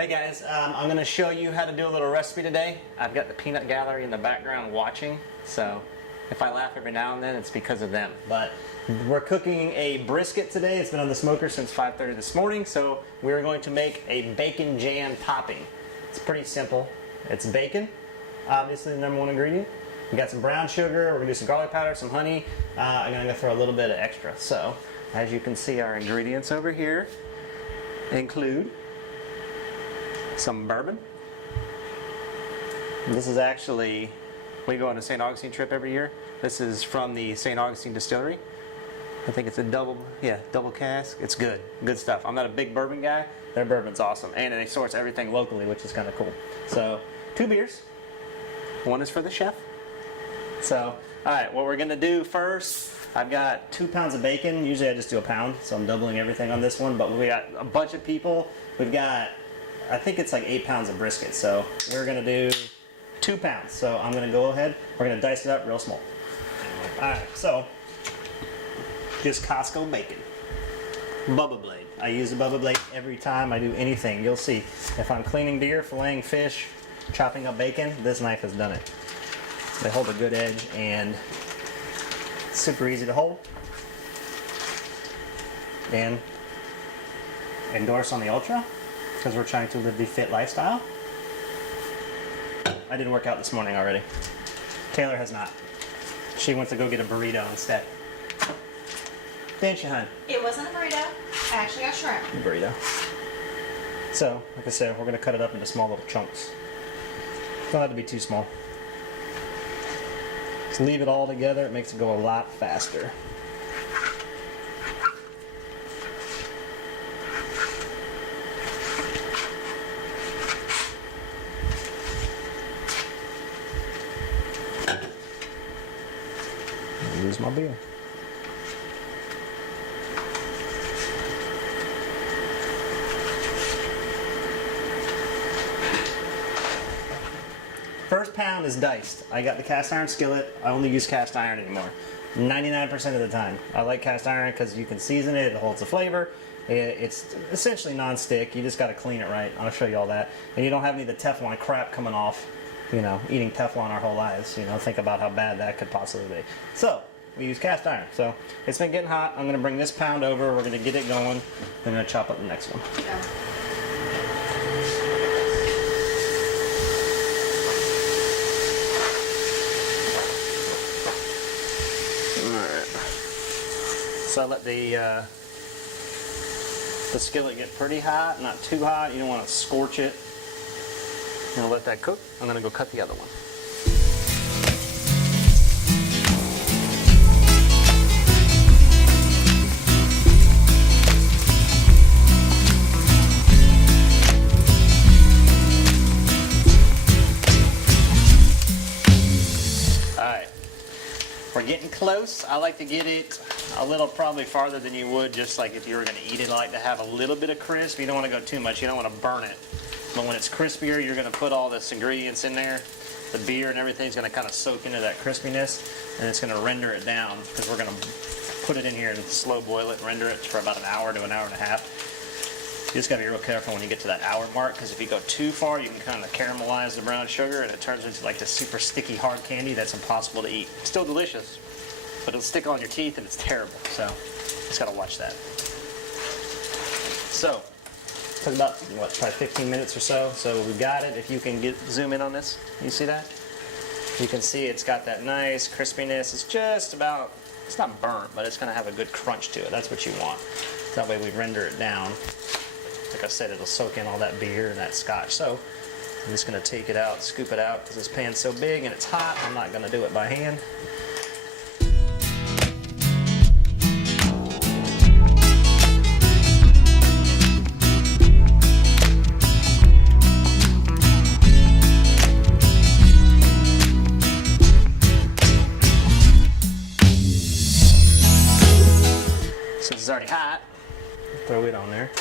Hey guys, I'm going to show you how to do a little recipe today. I've got the peanut gallery in the background watching, so if I laugh every now and then, it's because of them. But we're cooking a brisket today. It's been on the smoker since 5:30 this morning, so we're going to make a bacon jam topping. It's pretty simple. It's bacon, obviously the number one ingredient. We got some brown sugar, we're going to do some garlic powder, some honey. I'm going to throw a little bit of extra. So, as you can see, our ingredients over here include some bourbon. This is actually, we go on a St. Augustine trip every year. This is from the St. Augustine Distillery. I think it's a double cask. It's good stuff. I'm not a big bourbon guy. Their bourbon's awesome. And they source everything locally, which is kind of cool. So, 2 beers. One is for the chef. So, alright, what we're going to do first, I've got 2 pounds of bacon. Usually I just do a pound, so I'm doubling everything on this one. But we got a bunch of people. We've got, I think it's like 8 pounds of brisket. So, we're going to do 2 pounds. So, I'm going to go ahead. We're going to dice it up real small. Alright, so, just Costco bacon. Bubba blade. I use the Bubba blade every time I do anything. You'll see. If I'm cleaning deer, filleting fish, chopping up bacon, this knife has done it. They hold a good edge and super easy to hold. And endorse on the Ultra because we're trying to live the fit lifestyle. I did work out this morning already. Taylor has not. She went to go get a burrito instead. Didn't you, hon? It wasn't a burrito. I actually got shrimp. Burrito. So, like I said, we're going to cut it up into small little chunks. Don't have to be too small. Just leave it all together. It makes it go a lot faster. Lose my beer. First pound is diced. I got the cast iron skillet. I only use cast iron anymore. 99% of the time. I like cast iron because you can season it, it holds the flavor. It's essentially non-stick. You just got to clean it right. I'll show you all that. And you don't have any of the Teflon crap coming off. You know, eating Teflon our whole lives. You know, think about how bad that could possibly be. So, we use cast iron. So, it's been getting hot. I'm going to bring this pound over. We're going to get it going. I'm going to chop up the next one. Yeah. So I let the skillet get pretty hot, not too hot. You don't want to scorch it. I'm gonna let that cook. I'm gonna go cut the other one. We're getting close. I like to get it a little probably farther than you would just like if you were going to eat it. I like to have a little bit of crisp. You don't want to go too much. You don't want to burn it. But when it's crispier, you're going to put all this ingredients in there. The beer and everything's going to kind of soak into that crispiness, and it's going to render it down because we're going to put it in here and slow boil it and render it for about an hour to an hour and a half. You just got to be real careful when you get to that hour mark because if you go too far, you can kind of caramelize the brown sugar and it turns into like this super sticky hard candy that's impossible to eat. Still delicious, but it'll stick on your teeth and it's terrible. So, just got to watch that. So, took about, what, probably 15 minutes or so. So, we got it. If you can zoom in on this, you see that? You can see it's got that nice crispiness. It's just about, it's not burnt, but it's going to have a good crunch to it. That's what you want. That way we render it down. Like I said, it'll soak in all that beer and that scotch. So I'm just going to take it out, scoop it out, because this pan's so big and it's hot, I'm not going to do it by hand. Since it's already hot, throw it on there.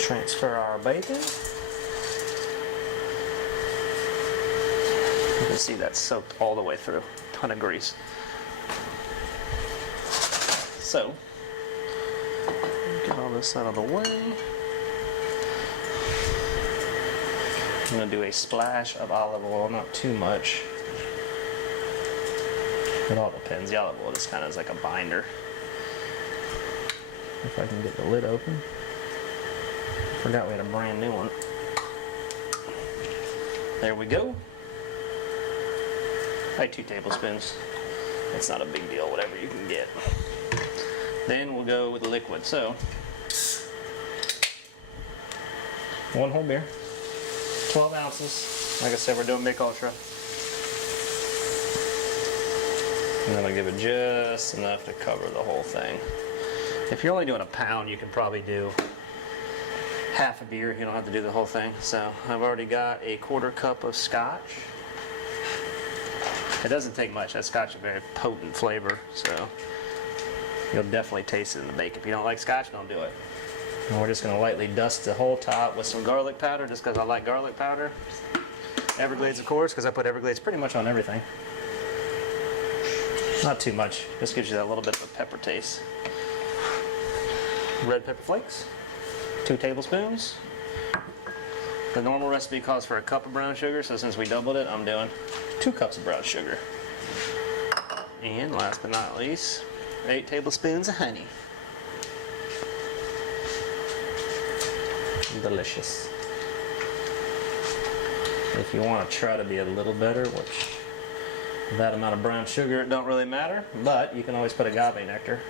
Transfer our bacon. You can see that's soaked all the way through. Ton of grease. So, Get all this out of the way. I'm going to do a splash of olive oil, not too much. It all depends. The olive oil just kind of is like a binder. If I can get the lid open. Forgot we had a brand new one. There we go. Like 2 tablespoons. It's not a big deal, whatever you can get. Then we'll go with the liquid. So, 1 whole beer, 12 ounces. Like I said, we're doing Mick Ultra. And then I'll give it just enough to cover the whole thing. If you're only doing a pound, you can probably do half a beer. You don't have to do the whole thing. So I've already got a 1/4 cup of scotch. It doesn't take much. That scotch is a very potent flavor, so you'll definitely taste it in the bacon. If you don't like scotch, don't do it. And we're just going to lightly dust the whole top with some garlic powder, just because I like garlic powder. Everglades, of course, because I put Everglades pretty much on everything. Not too much. Just gives you that little bit of a pepper taste. Red pepper flakes, 2 tablespoons. The normal recipe calls for a cup of brown sugar, so since we doubled it, I'm doing 2 cups of brown sugar. And last but not least, 8 tablespoons of honey. Delicious. If you want to try to be a little better, which that amount of brown sugar, it don't really matter, but you can always put agave nectar.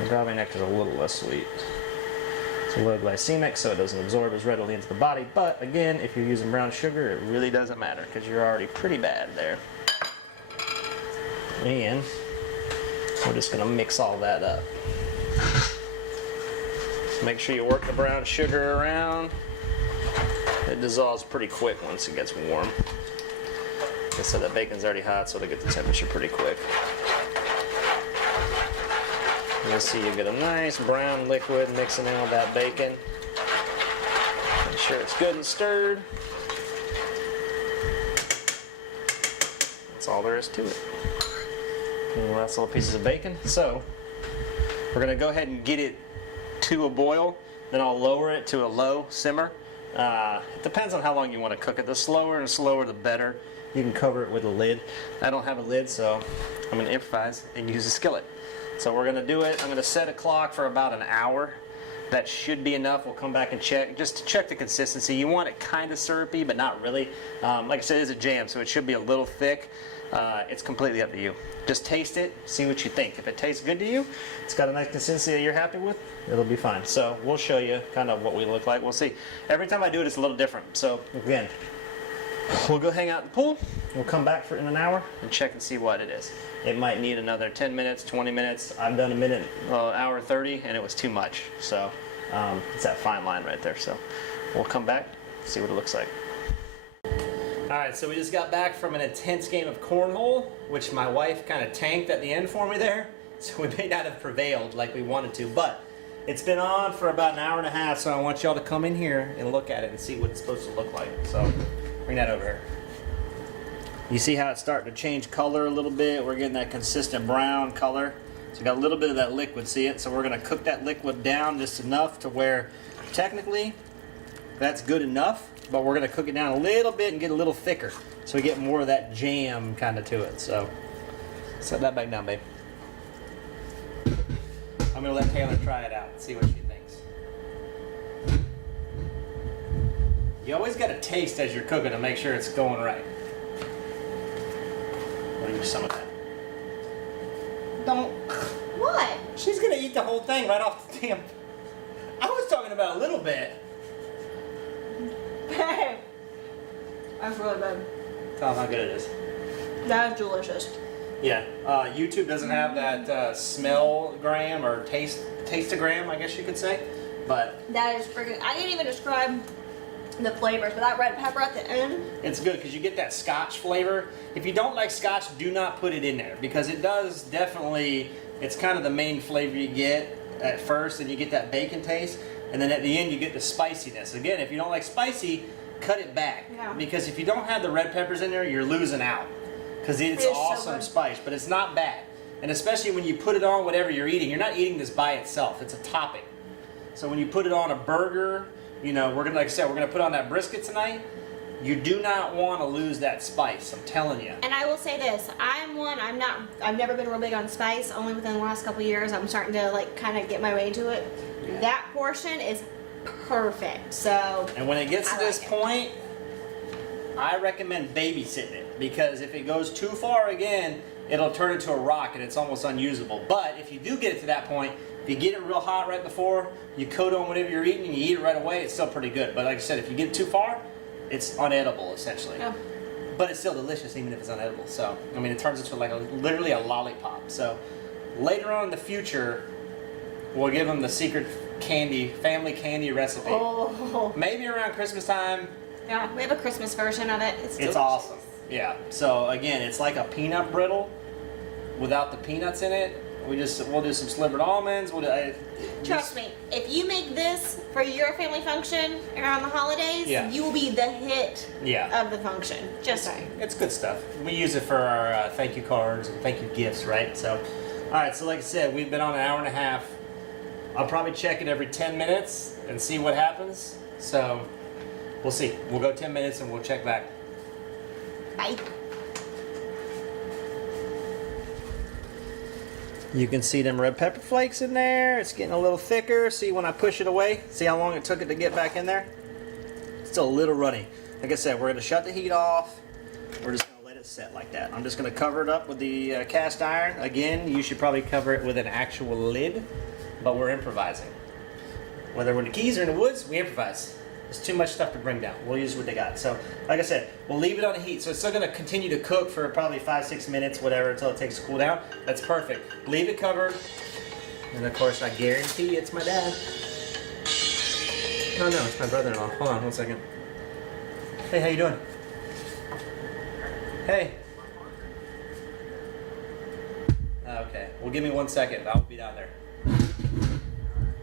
Agave nectar is a little less sweet. It's low glycemic, so it doesn't absorb as readily into the body. But again, if you're using brown sugar, it really doesn't matter because you're already pretty bad there. And we're just going to mix all that up. Make sure you work the brown sugar around. It dissolves pretty quick once it gets warm. Like I said, that bacon's already hot, so it'll get the temperature pretty quick. You'll see you get a nice brown liquid mixing in with that bacon. Make sure it's good and stirred. That's all there is to it. And the last little pieces of bacon. So, we're going to go ahead and get it to a boil. Then I'll lower it to a low simmer. It depends on how long you want to cook it. The slower and slower, the better. You can cover it with a lid. I don't have a lid, so I'm going to improvise and use a skillet. So we're going to do it. I'm going to set a clock for about an hour. That should be enough. We'll come back and check, just to check the consistency. You want it kind of syrupy, but not really. Like I said, it's a jam, so it should be a little thick. It's completely up to you. Just taste it, see what you think. If it tastes good to you, it's got a nice consistency that you're happy with, it'll be fine. So we'll show you kind of what we look like. We'll see. Every time I do it, it's a little different. So again, we'll go hang out in the pool. We'll come back in an hour and check and see what it is. It might need another 10 minutes, 20 minutes. I've done a minute, hour 30, and it was too much. So it's that fine line right there. So we'll come back, see what it looks like. All right, so we just got back from an intense game of cornhole, which my wife kind of tanked at the end for me there. So we may not have prevailed like we wanted to, but it's been on for about an hour and a half, so I want y'all to come in here and look at it and see what it's supposed to look like. So bring that over here. You see how it's starting to change color a little bit? We're getting that consistent brown color. So we got a little bit of that liquid, see it? So we're gonna cook that liquid down just enough to where technically that's good enough, but we're gonna cook it down a little bit and get a little thicker so we get more of that jam kind of to it. So set that back down, babe. I'm gonna let Taylor try it out and see what she thinks. You always gotta taste as you're cooking to make sure it's going right. I'll use some of that. Don't. What? She's gonna eat the whole thing right off the damn. I was talking about a little bit. Babe. That's really good. Tell them how good it is. That is delicious. Yeah. YouTube doesn't have that smell-gram or taste-o-gram, I guess you could say. But That is freaking. I can't even describe the flavors, but that red pepper at the end. it's good because you get that scotch flavor. If you don't like scotch, do not put it in there because it does definitely, it's kind of the main flavor you get at first, and you get that bacon taste, and then at the end you get the spiciness. Again, if you don't like spicy, cut it back. Yeah. Because if you don't have the red peppers in there, you're losing out because it's It is so awesome good. spice, but it's not bad. And especially when you put it on whatever you're eating, you're not eating this by itself. It's a topping. So when you put it on a burger, you know, we're gonna, like I said, we're gonna put on that brisket tonight. You do not want to lose that spice. I'm telling you. And I will say this: I've never been real big on spice. Only within the last couple of years, I'm starting to like kind of get my way into it. Yeah. That portion is perfect. So. And when it gets to this like point, I recommend babysitting it, because if it goes too far again, it'll turn into a rock and it's almost unusable. But if you do get it to that point, if you get it real hot right before, you coat on whatever you're eating and you eat it right away, it's still pretty good. But like I said, if you get it too far, it's unedible essentially. Yeah. But it's still delicious even if it's unedible. So, I mean, it turns into like literally a lollipop. So later on in the future, we'll give them the secret family candy recipe. Oh. Maybe around Christmas time. Yeah, we have a Christmas version of it. It's delicious. Awesome. Yeah. So again, it's like a peanut brittle without the peanuts in it. We'll do some slivered almonds. Trust me, if you make this for your family function around the holidays, Yeah. you will be the hit Yeah. of the function. Just saying. It's good stuff. We use it for our thank you cards and thank you gifts, right? So, all right. So like I said, we've been on an hour and a half. I'll probably check it every 10 minutes and see what happens. So we'll see. We'll go 10 minutes and we'll check back. Bye. You can see them red pepper flakes in there. It's getting a little thicker. See when I push it away? See how long it took it to get back in there? It's still a little runny. Like I said, we're going to shut the heat off. We're just going to let it set like that. I'm just going to cover it up with the cast iron. Again, you should probably cover it with an actual lid, but we're improvising. Whether we're in the Keys or in the woods, we improvise. There's too much stuff to bring down. We'll use what they got. So, like I said, we'll leave it on the heat. So it's still going to continue to cook for probably 5-6 minutes, whatever, until it takes to cool down. That's perfect. Leave it covered. And of course, I guarantee it's my dad. No, it's my brother-in-law. Hold on 1 second. Hey, how you doing? Hey. Okay. Well, give me 1 second. I'll be down there.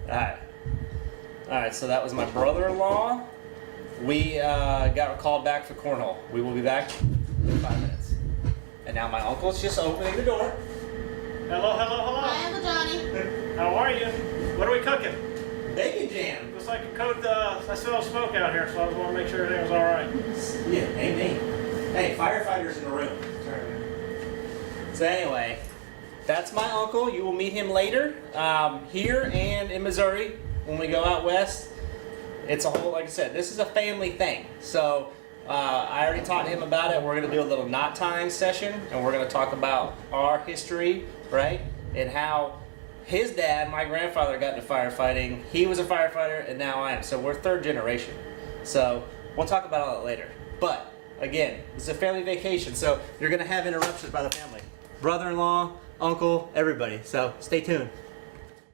All right. Alright, so that was my brother-in-law. We got called back for cornhole. We will be back in 5 minutes. And now my uncle's just opening the door. Hello. Hi, Uncle Johnny. How are you? What are we cooking? Bacon jam. Looks like a coat, I smell smoke out here, so I just want to make sure everything was all right. Yeah, hey, Hey, firefighters in the room. So anyway, that's my uncle. You will meet him later, here and in Missouri. When we go out west, it's a whole, like I said, this is a family thing. So I already taught him about it. We're going to do a little knot tying session, and we're going to talk about our history, right? And how his dad, my grandfather, got into firefighting. He was a firefighter, and now I am. So we're third generation. So we'll talk about all that later. But again, it's a family vacation, so you're going to have interruptions by the family. Brother-in-law, uncle, everybody. So stay tuned.